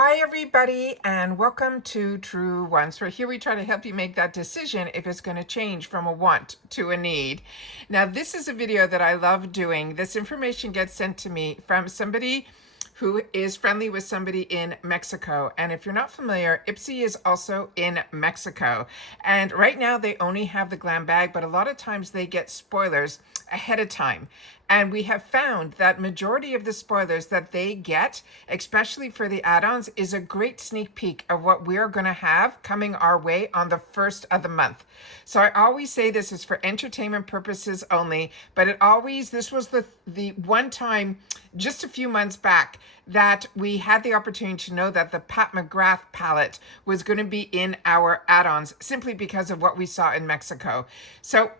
Hi everybody, and welcome to Truewants, where here we try to help you make that decision if it's going to change from a want to a need. Now, this is a video that I love doing. This information gets sent to me from somebody who is friendly with somebody in Mexico. And if you're not familiar, IPSY is also in Mexico. And right now they only have the glam bag, but a lot of times they get spoilers ahead of time. And we have found that majority of the spoilers that they get, especially for the add-ons, is a great sneak peek of what we're going to have coming our way on the first of the month. So I always say this is for entertainment purposes only, but this was the one time just a few months back that we had the opportunity to know that the Pat McGrath palette was going to be in our add-ons simply because of what we saw in Mexico. So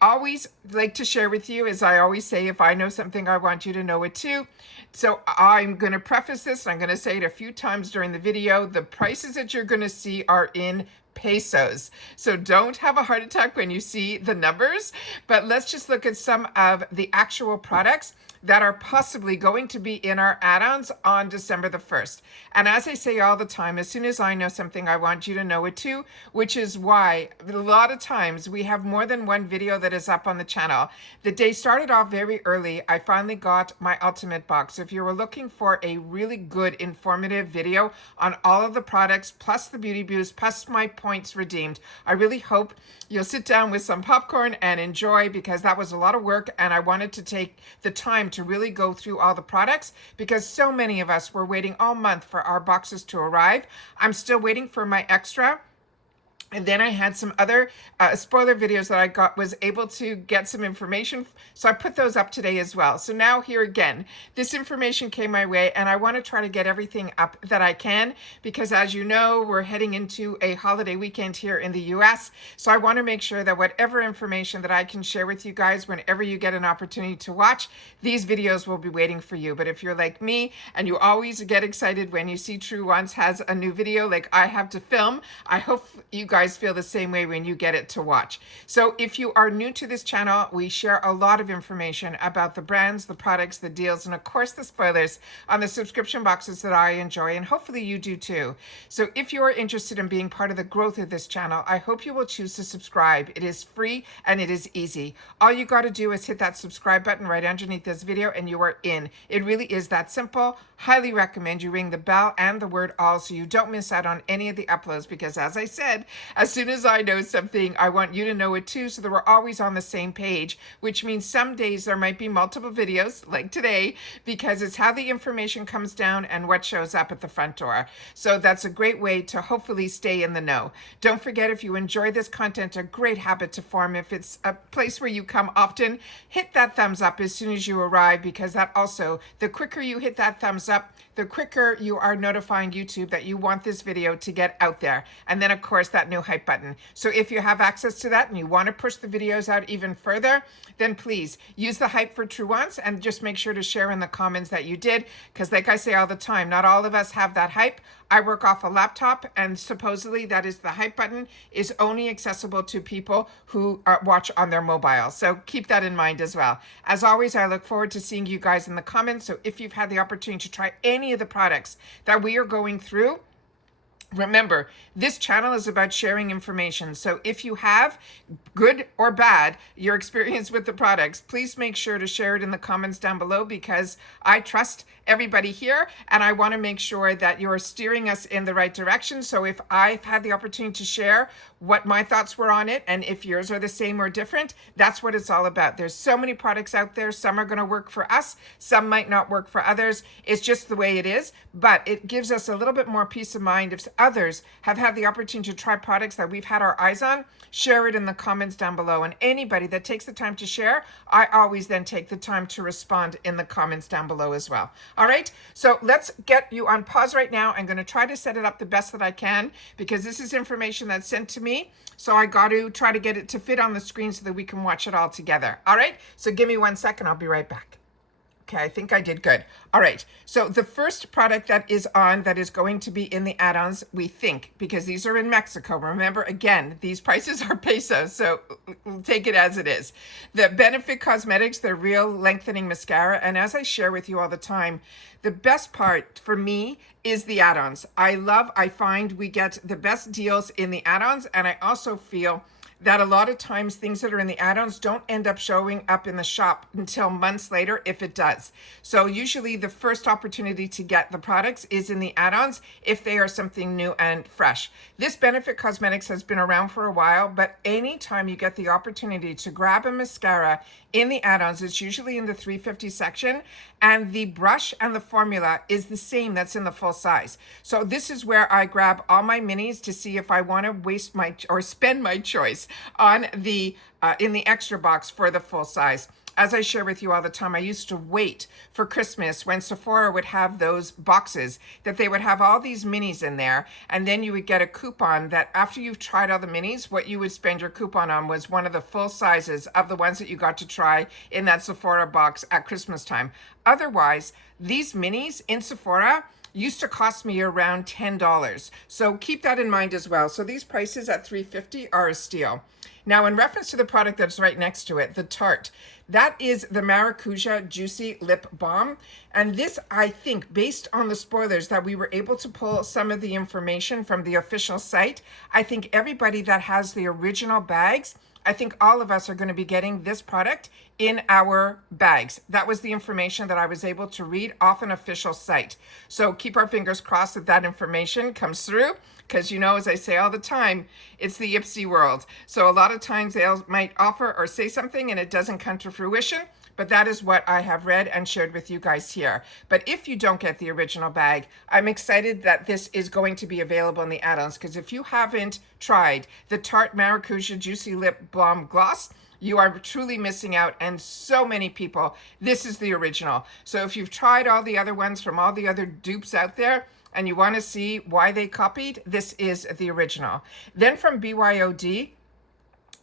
always like to share with you, as I always say, if I know something, I want you to know it too. So I'm going to preface this, and I'm going to say it a few times during the video. The prices that you're going to see are in pesos. So don't have a heart attack when you see the numbers, but let's just look at some of the actual products that are possibly going to be in our add-ons on December the 1st. And as I say all the time, as soon as I know something, I want you to know it too, which is why a lot of times we have more than one video that is up on the channel. The day started off very early. I finally got my ultimate box. If you were looking for a really good informative video on all of the products, plus the beauty boost, plus my points redeemed, I really hope you'll sit down with some popcorn and enjoy, because that was a lot of work and I wanted to take the time to really go through all the products, because so many of us were waiting all month for our boxes to arrive. I'm still waiting for my extra. And then I had some other spoiler videos that I was able to get some information. So I put those up today as well. So now here again, this information came my way, and I want to try to get everything up that I can, because as you know, we're heading into a holiday weekend here in the US. So I want to make sure that whatever information that I can share with you guys, whenever you get an opportunity to watch, these videos will be waiting for you. But if you're like me and you always get excited when you see Truewants has a new video like I have to film, I hope you guys feel the same way when you get it to watch. So if you are new to this channel, we share a lot of information about the brands, the products, the deals, and of course the spoilers on the subscription boxes that I enjoy, and hopefully you do too. So if you are interested in being part of the growth of this channel, I hope you will choose to subscribe. It is free and it is easy. All you got to do is hit that subscribe button right underneath this video and you are in. It really is that simple. Highly recommend you ring the bell and the word all so you don't miss out on any of the uploads, because as I said, as soon as I know something, I want you to know it too, so that we're always on the same page, which means some days there might be multiple videos like today, because it's how the information comes down and what shows up at the front door. So that's a great way to hopefully stay in the know. Don't forget, if you enjoy this content, a great habit to form, if it's a place where you come often, hit that thumbs up as soon as you arrive, because that also, the quicker you hit that thumbs up, the quicker you are notifying YouTube that you want this video to get out there. And then of course that new hype button. So if you have access to that and you want to push the videos out even further, then please use the hype for Truewants, and just make sure to share in the comments that you did, because like I say all the time, not all of us have that hype. I work off a laptop, and supposedly that is the hype button is only accessible to people who watch on their mobile. So keep that in mind as well. As always, I look forward to seeing you guys in the comments. So if you've had the opportunity to try any of the products that we are going through, remember, this channel is about sharing information. So if you have, good or bad, your experience with the products, please make sure to share it in the comments down below, because I trust everybody here and I want to make sure that you're steering us in the right direction. So if I've had the opportunity to share what my thoughts were on it, and if yours are the same or different, that's what it's all about. There's so many products out there. Some are going to work for us, some might not work for others. It's just the way it is, but it gives us a little bit more peace of mind if others have had the opportunity to try products that we've had our eyes on. Share it in the comments down below, and anybody that takes the time to share, I always then take the time to respond in the comments down below as well. All right, so let's get you on pause right now. I'm going to try to set it up the best that I can, because this is information that's sent to me, so I got to try to get it to fit on the screen so that we can watch it all together. All right, so give me 1 second, I'll be right back. Okay, I think I did good. All right. So the first product that is going to be in the add-ons, we think, because these are in Mexico. Remember, again, these prices are pesos, so we'll take it as it is. The Benefit Cosmetics, the Real Lengthening Mascara. And as I share with you all the time, the best part for me is the add-ons. I find we get the best deals in the add-ons, and I also feel that a lot of times things that are in the add-ons don't end up showing up in the shop until months later, if it does. So usually the first opportunity to get the products is in the add-ons if they are something new and fresh. This Benefit Cosmetics has been around for a while, but anytime you get the opportunity to grab a mascara in the add-ons, it's usually in the 350 section, and the brush and the formula is the same that's in the full size. So this is where I grab all my minis to see if I want to waste my or spend my choice on the in the extra box for the full size. As I share with you all the time, I used to wait for Christmas when Sephora would have those boxes that they would have all these minis in there, and then you would get a coupon that after you've tried all the minis, what you would spend your coupon on was one of the full sizes of the ones that you got to try in that Sephora box at Christmas time. Otherwise, these minis in Sephora used to cost me around $10. So keep that in mind as well. So these prices at $3.50 are a steal. Now, in reference to the product that's right next to it, the Tarte, that is the Maracuja Juicy Lip Balm. And this, I think, based on the spoilers that we were able to pull some of the information from the official site, I think everybody that has the original bags, I think all of us are going to be getting this product in our bags. That was the information that I was able to read off an official site. So keep our fingers crossed that that information comes through, because you know, as I say all the time, it's the IPSY world. So a lot of times they might offer or say something and it doesn't come to fruition. But that is what I have read and shared with you guys here. But if you don't get the original bag, I'm excited that this is going to be available in the add-ons, because if you haven't tried the Tarte Maracuja Juicy Lip Balm Gloss, you are truly missing out. And so many people, this is the original. So if you've tried all the other ones from all the other dupes out there, and you want to see why they copied, this is the original. Then from BYOD,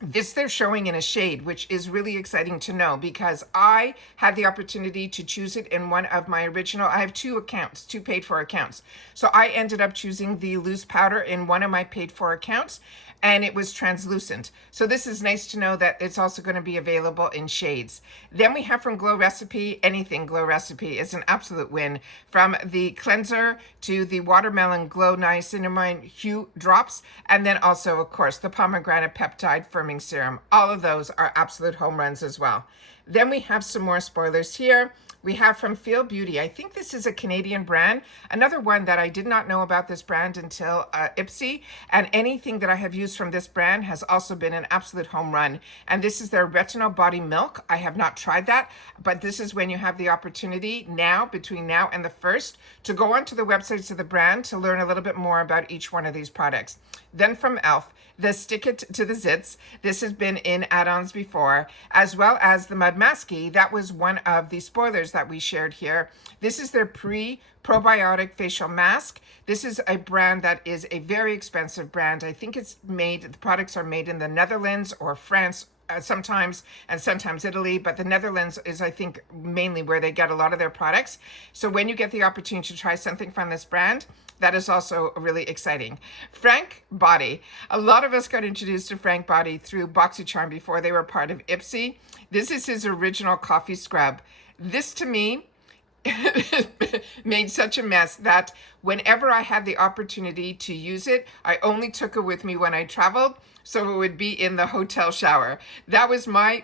this they're showing in a shade, which is really exciting to know, because I had the opportunity to choose it in one of my original, I have two accounts, two paid for accounts. So I ended up choosing the loose powder in one of my paid for accounts, and it was translucent. So this is nice to know that it's also going to be available in shades. Then we have from Glow Recipe, anything Glow Recipe is an absolute win. From the cleanser to the Watermelon Glow Niacinamide Hue drops, and then also, of course, the Pomegranate Peptide Firming Serum. All of those are absolute home runs as well. Then we have some more spoilers here. We have from Feel Beauty. I think this is a Canadian brand. Another one that I did not know about this brand until IPSY. And anything that I have used from this brand has also been an absolute home run. And this is their Retinol Body Milk. I have not tried that, but this is when you have the opportunity now, between now and the 1st, to go onto the websites of the brand to learn a little bit more about each one of these products. Then from e.l.f., the Stick It to the Zits. This has been in add-ons before, as well as the Mud Masky. That was one of the spoilers that we shared here. This is their probiotic facial mask. This is a brand that is a very expensive brand. I think it's made, the products are made in the Netherlands or France sometimes, and sometimes Italy, but the Netherlands is, I think, mainly where they get a lot of their products. So when you get the opportunity to try something from this brand, that is also really exciting. Frank Body. A lot of us got introduced to Frank Body through BoxyCharm before they were part of IPSY. This is his original coffee scrub. This, to me, made such a mess that whenever I had the opportunity to use it, I only took it with me when I traveled, so it would be in the hotel shower. That was my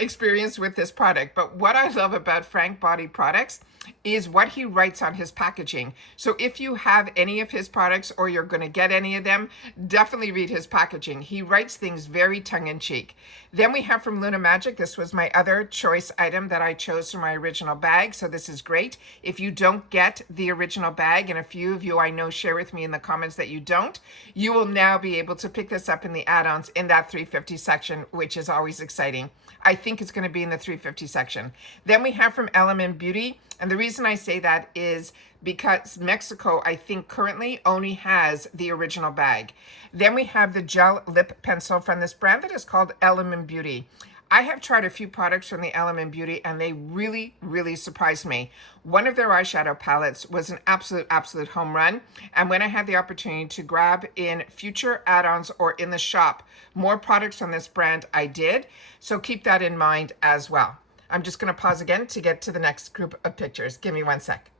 experience with this product. But what I love about Frank Body products is what he writes on his packaging. So if you have any of his products or you're going to get any of them, definitely read his packaging. He writes things very tongue-in-cheek. Then we have from Luna Magic. This was my other choice item that I chose from my original bag. So this is great. If you don't get the original bag, and a few of you I know share with me in the comments that you don't, you will now be able to pick this up in the add-ons in that 350 section, which is always exciting. I think it's going to be in the 350 section. Then we have from Element Beauty. And the reason I say that is because Mexico, I think, currently only has the original bag. Then we have the gel lip pencil from this brand that is called Element Beauty. I have tried a few products from the Element Beauty and they really, really surprised me. One of their eyeshadow palettes was an absolute home run. And when I had the opportunity to grab in future add-ons or in the shop more products from this brand, I did. So keep that in mind as well. I'm just going to pause again to get to the next group of pictures. Give me 1 sec.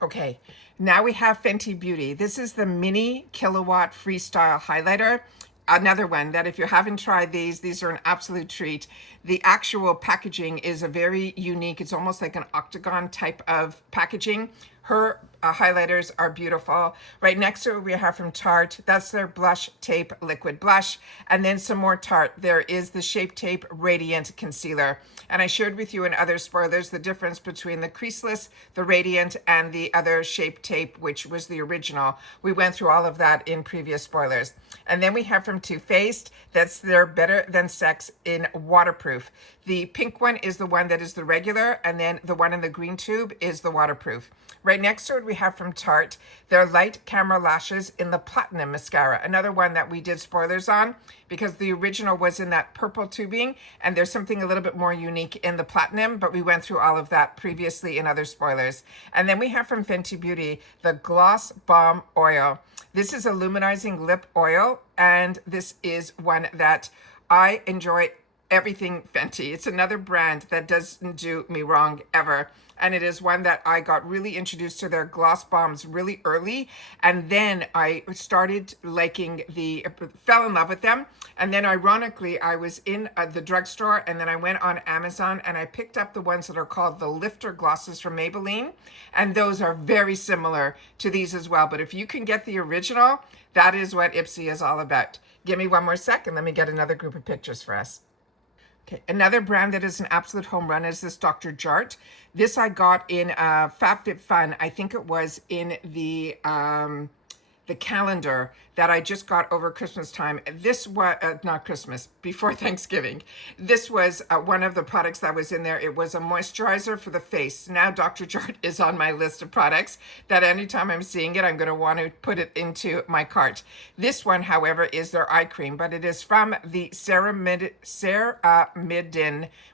Okay, now we have Fenty Beauty. This is the Mini Kilowatt Freestyle Highlighter. Another one that if you haven't tried these are an absolute treat. The actual packaging is a very unique, it's almost like an octagon type of packaging. Her highlighters are beautiful. Right next to it we have from Tarte, that's their Blush Tape Liquid Blush. And then some more Tarte, there is the Shape Tape Radiant Concealer. And I shared with you in other spoilers the difference between the creaseless, the Radiant, and the other Shape Tape, which was the original. We went through all of that in previous spoilers. And then we have from Too Faced, that's their Better Than Sex in Waterproof. The pink one is the one that is the regular, and then the one in the green tube is the waterproof. Right next to it, we have from Tarte, their Light Camera Lashes in the Platinum Mascara. Another one that we did spoilers on because the original was in that purple tubing, and there's something a little bit more unique in the Platinum, but we went through all of that previously in other spoilers. And then we have from Fenty Beauty, the Gloss Bomb Oil. This is a luminizing lip oil, and this is one that I enjoy everything Fenty. It's another brand that doesn't do me wrong ever. And it is one that I got really introduced to their gloss bombs really early. And then I started liking fell in love with them. And then ironically, I was in the drugstore and then I went on Amazon and I picked up the ones that are called the Lifter Glosses from Maybelline. And those are very similar to these as well. But if you can get the original, that is what IPSY is all about. Give me 1 more sec and let me get another group of pictures for us. Okay, another brand that is an absolute home run is this Dr. Jart. This I got in FabFitFun. I think it was in the calendar that I just got over Christmas time. This was, not Christmas, before Thanksgiving. This was one of the products that was in there. It was a moisturizer for the face. Now Dr. Jart is on my list of products that anytime I'm seeing it, I'm gonna want to put it into my cart. This one, however, is their eye cream, but it is from the Ceramidin,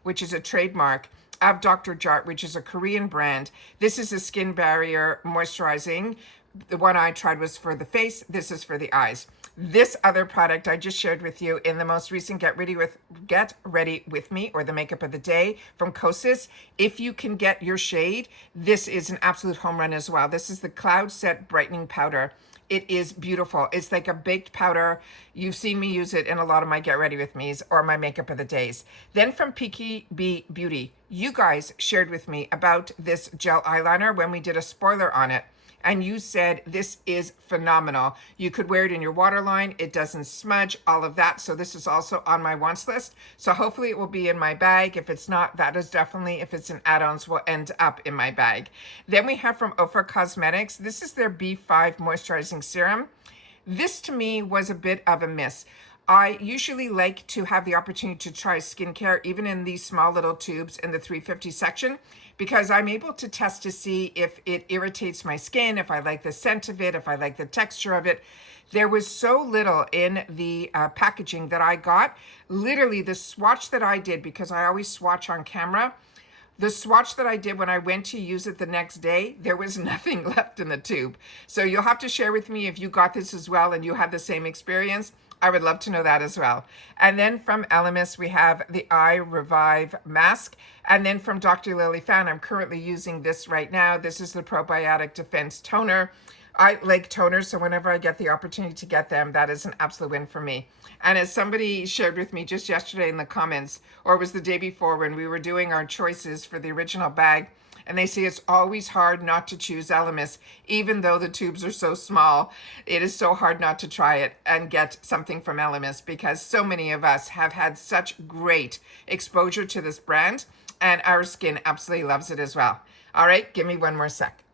which is a trademark of Dr. Jart, which is a Korean brand. This is a skin barrier moisturizing. The one I tried was for the face. This is for the eyes. This other product I just shared with you in the most recent Get Ready With Me, or the Makeup of the Day from Kosas. If you can get your shade, this is an absolute home run as well. This is the Cloud Set Brightening Powder. It is beautiful. It's like a baked powder. You've seen me use it in a lot of my Get Ready With Me's or my Makeup of the Days. Then from Peaky Bee Beauty, you guys shared with me about this gel eyeliner when we did a spoiler on it. And you said this is phenomenal. You could wear it in your waterline. It doesn't smudge, all of that. So this is also on my wants list. So hopefully it will be in my bag. If it's not, that is definitely, if it's in add-ons, will end up in my bag. Then we have from Ofra Cosmetics. This is their B5 Moisturizing Serum. This to me was a bit of a miss. I usually like to have the opportunity to try skincare, even in these small little tubes in the 350 section, because I'm able to test to see if it irritates my skin, if I like the scent of it, if I like the texture of it. There was so little in the packaging that I got. Literally the swatch that I did, because I always swatch on camera, the swatch that I did when I went to use it the next day, there was nothing left in the tube. So you'll have to share with me if you got this as well and you had the same experience. I would love to know that as well. And then from Elemis, we have the Eye Revive Mask. And then from Dr. Lily Fan, I'm currently using this right now. This is the Probiotic Defense Toner. I like toners, so whenever I get the opportunity to get them, that is an absolute win for me. And as somebody shared with me just yesterday in the comments, or it was the day before when we were doing our choices for the original bag, and they say it's always hard not to choose Elemis, even though the tubes are so small. It is so hard not to try it and get something from Elemis, because so many of us have had such great exposure to this brand, and our skin absolutely loves it as well. All right, give me 1 more sec.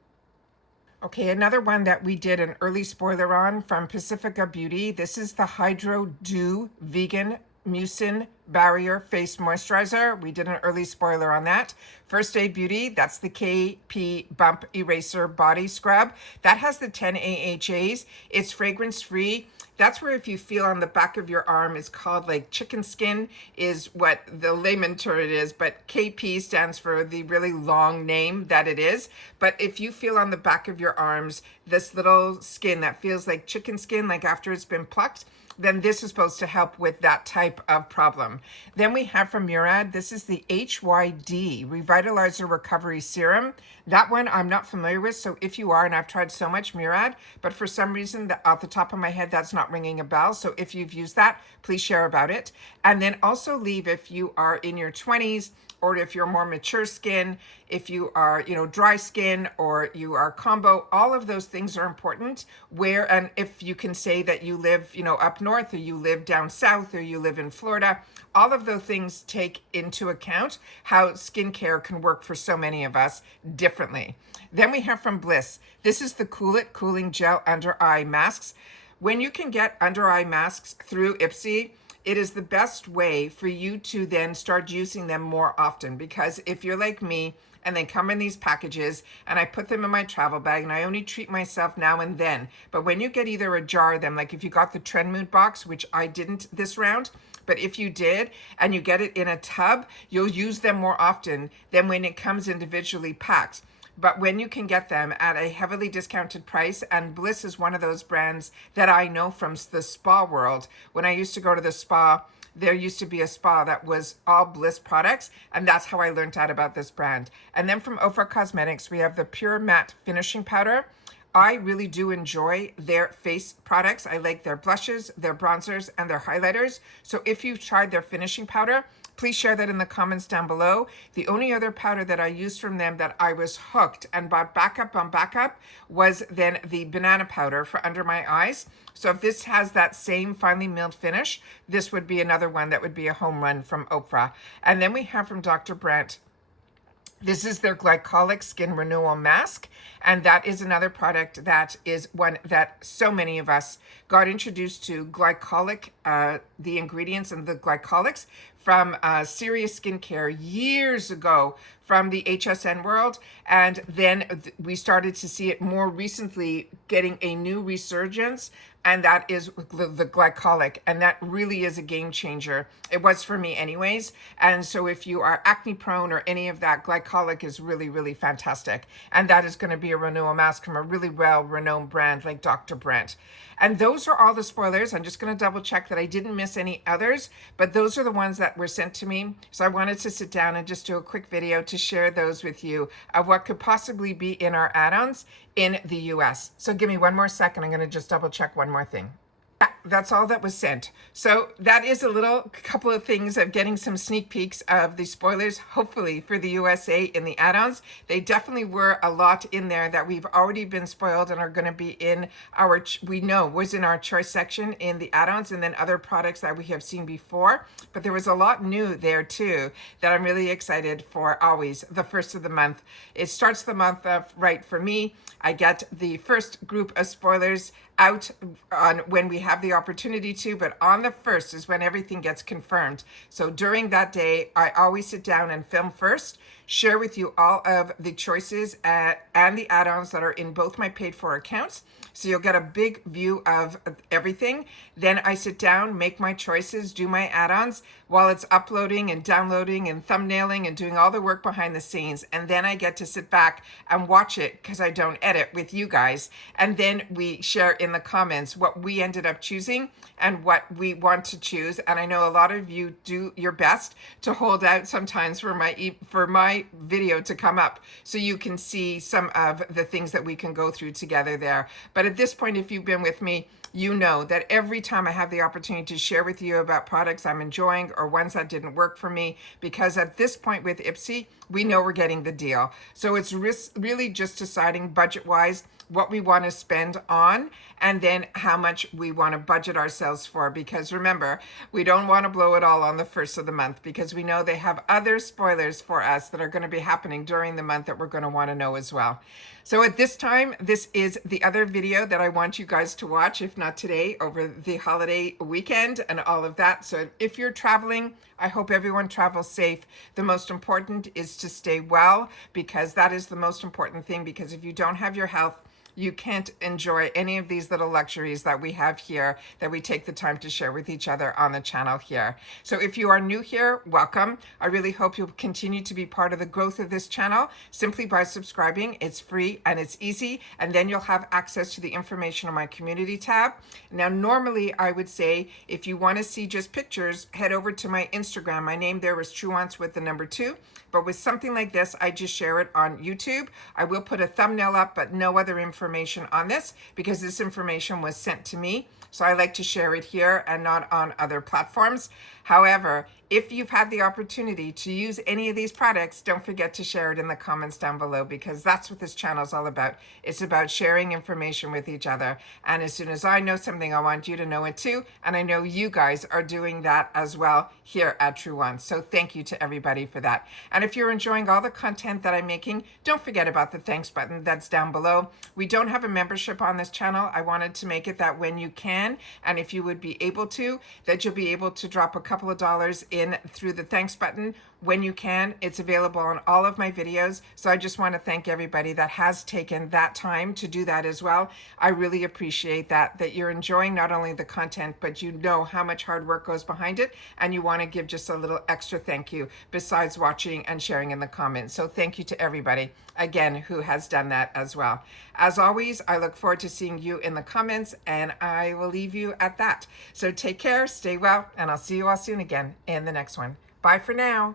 Okay, another one that we did an early spoiler on from Pacifica Beauty. This is the Hydro Dew Vegan Mucin Barrier Face Moisturizer. We did an early spoiler on that. First Aid Beauty, that's the KP Bump Eraser Body Scrub. That has the 10 AHAs. It's fragrance free. That's where if you feel on the back of your arm, it's called like chicken skin is what the layman term it is, but KP stands for the really long name that it is. But if you feel on the back of your arms, this little skin that feels like chicken skin, like after it's been plucked, then this is supposed to help with that type of problem. Then we have from Murad, this is the HYD Revitalizer Recovery Serum. That one I'm not familiar with, so if you are, and I've tried so much Murad, but for some reason, off the top of my head, that's not ringing a bell. So if you've used that, please share about it. And then also leave if you are in your 20s, or if you're more mature skin, if you are, dry skin, or you are combo, all of those things are important. Where, and if you can say that you live, up north, or you live down south, or you live in Florida, all of those things take into account how skincare can work for so many of us differently. Then we have from Bliss, this is the Cool It Cooling Gel Under Eye Masks. When you can get under eye masks through IPSY, it is the best way for you to then start using them more often, because if you're like me and they come in these packages and I put them in my travel bag and I only treat myself now and then, but when you get either a jar of them, like if you got the Trend Mood box, which I didn't this round, but if you did and you get it in a tub, you'll use them more often than when it comes individually packed. But when you can get them at a heavily discounted price, and Bliss is one of those brands that I know from the spa world. When I used to go to the spa, there used to be a spa that was all Bliss products, and that's how I learned out about this brand. And then from Ofra Cosmetics, we have the Pure Matte Finishing Powder. I really do enjoy their face products. I like their blushes, their bronzers, and their highlighters. So if you've tried their finishing powder, please share that in the comments down below. The only other powder that I used from them that I was hooked and bought backup on backup was then the banana powder for under my eyes. So if this has that same finely milled finish, this would be another one that would be a home run from Oprah. And then we have from Dr. Brandt, this is their glycolic skin renewal mask, and that is another product that is one that so many of us got introduced to glycolic, the ingredients and the glycolics from Serious Skincare years ago from the HSN world, and then we started to see it more recently getting a new resurgence, and that is the glycolic, and that really is a game changer. It was for me anyways, and so if you are acne prone or any of that, glycolic is really, really fantastic, and that is going to be a renewal mask from a really well-renowned brand like Dr. Brandt. And those are all the spoilers. I'm just going to double check that I didn't miss any others, but those are the ones that were sent to me. So I wanted to sit down and just do a quick video to share those with you of what could possibly be in our add-ons in the US. So give me one more second. I'm going to just double check one more thing. Yeah, that's all that was sent. So that is a little couple of things of getting some sneak peeks of the spoilers, hopefully for the USA in the add-ons. They definitely were a lot in there that we've already been spoiled and are going to be in our, we know was in our choice section in the add-ons, and then other products that we have seen before. But there was a lot new there too that I'm really excited for. Always the first of the month. It starts the month off right for me. I get the first group of spoilers out on when we have the opportunity to, but on the 1st is when everything gets confirmed. So during that day, I always sit down and film first, share with you all of the choices and the add-ons that are in both my paid for accounts. So you'll get a big view of everything. Then I sit down, make my choices, do my add-ons while it's uploading and downloading and thumbnailing and doing all the work behind the scenes. And then I get to sit back and watch it because I don't edit with you guys. And then we share in the comments what we ended up choosing and what we want to choose. And I know a lot of you do your best to hold out sometimes for my video to come up so you can see some of the things that we can go through together there. But at this point, if you've been with me, you know that every time I have the opportunity to share with you about products I'm enjoying or ones that didn't work for me, because at this point with IPSY, we know we're getting the deal. So it's really just deciding budget-wise what we want to spend on and then how much we want to budget ourselves for, because remember, we don't want to blow it all on the 1st of the month, because we know they have other spoilers for us that are going to be happening during the month that we're going to want to know as well. So at this time, this is the other video that I want you guys to watch, if not today, over the holiday weekend and all of that. So if you're traveling, I hope everyone travels safe. The most important is to stay well, because that is the most important thing, because if you don't have your health, you can't enjoy any of these little luxuries that we have here, that we take the time to share with each other on the channel here. So if you are new here, welcome. I really hope you'll continue to be part of the growth of this channel simply by subscribing. It's free and it's easy, and then you'll have access to the information on my community tab. Now, normally I would say if you want to see just pictures, head over to my Instagram. My name there is Truewants with the number 2. But with something like this, I just share it on YouTube. I will put a thumbnail up, but no other information on this, because this information was sent to me. So I like to share it here and not on other platforms. However, if you've had the opportunity to use any of these products, don't forget to share it in the comments down below, because that's what this channel is all about. It's about sharing information with each other. And as soon as I know something, I want you to know it too. And I know you guys are doing that as well here at Truewants. So thank you to everybody for that. And if you're enjoying all the content that I'm making, don't forget about the thanks button that's down below. We don't have a membership on this channel. I wanted to make it that when you can, and if you would be able to, that you'll be able to drop a couple of dollars in through the thanks button when you can. It's available on all of my videos. So I just want to thank everybody that has taken that time to do that as well. I really appreciate that you're enjoying not only the content, but you know how much hard work goes behind it, and you want to give just a little extra thank you besides watching and sharing in the comments. So thank you to everybody again who has done that as well. As always, I look forward to seeing you in the comments, and I will leave you at that. So take care, stay well, and I'll see you all soon again in the next one. Bye for now.